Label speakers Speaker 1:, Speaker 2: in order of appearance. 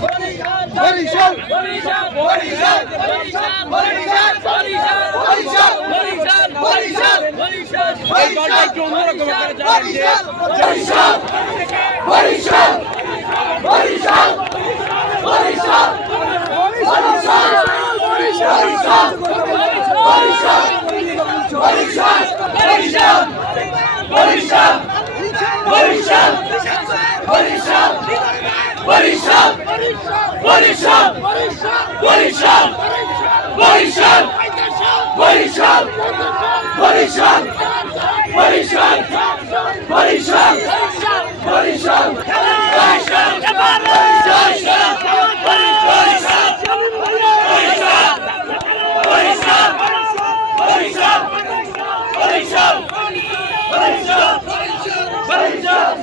Speaker 1: বরিশাল বরিশাল বরিশাল বরিশাল বরিশাল বরিশাল বরিশাল বরিশাল
Speaker 2: এই দলটা একটু অন্যরকম করে
Speaker 1: বরিশাল বরিশাল বরিশাল বরিশাল বরিশাল বরিশাল বরিশাল বরিশাল বরিশাল বরিশাল বরিশাল বরিশাল বরিশাল বরিশাল বরিশাল বরিশাল বরিশাল বরিশাল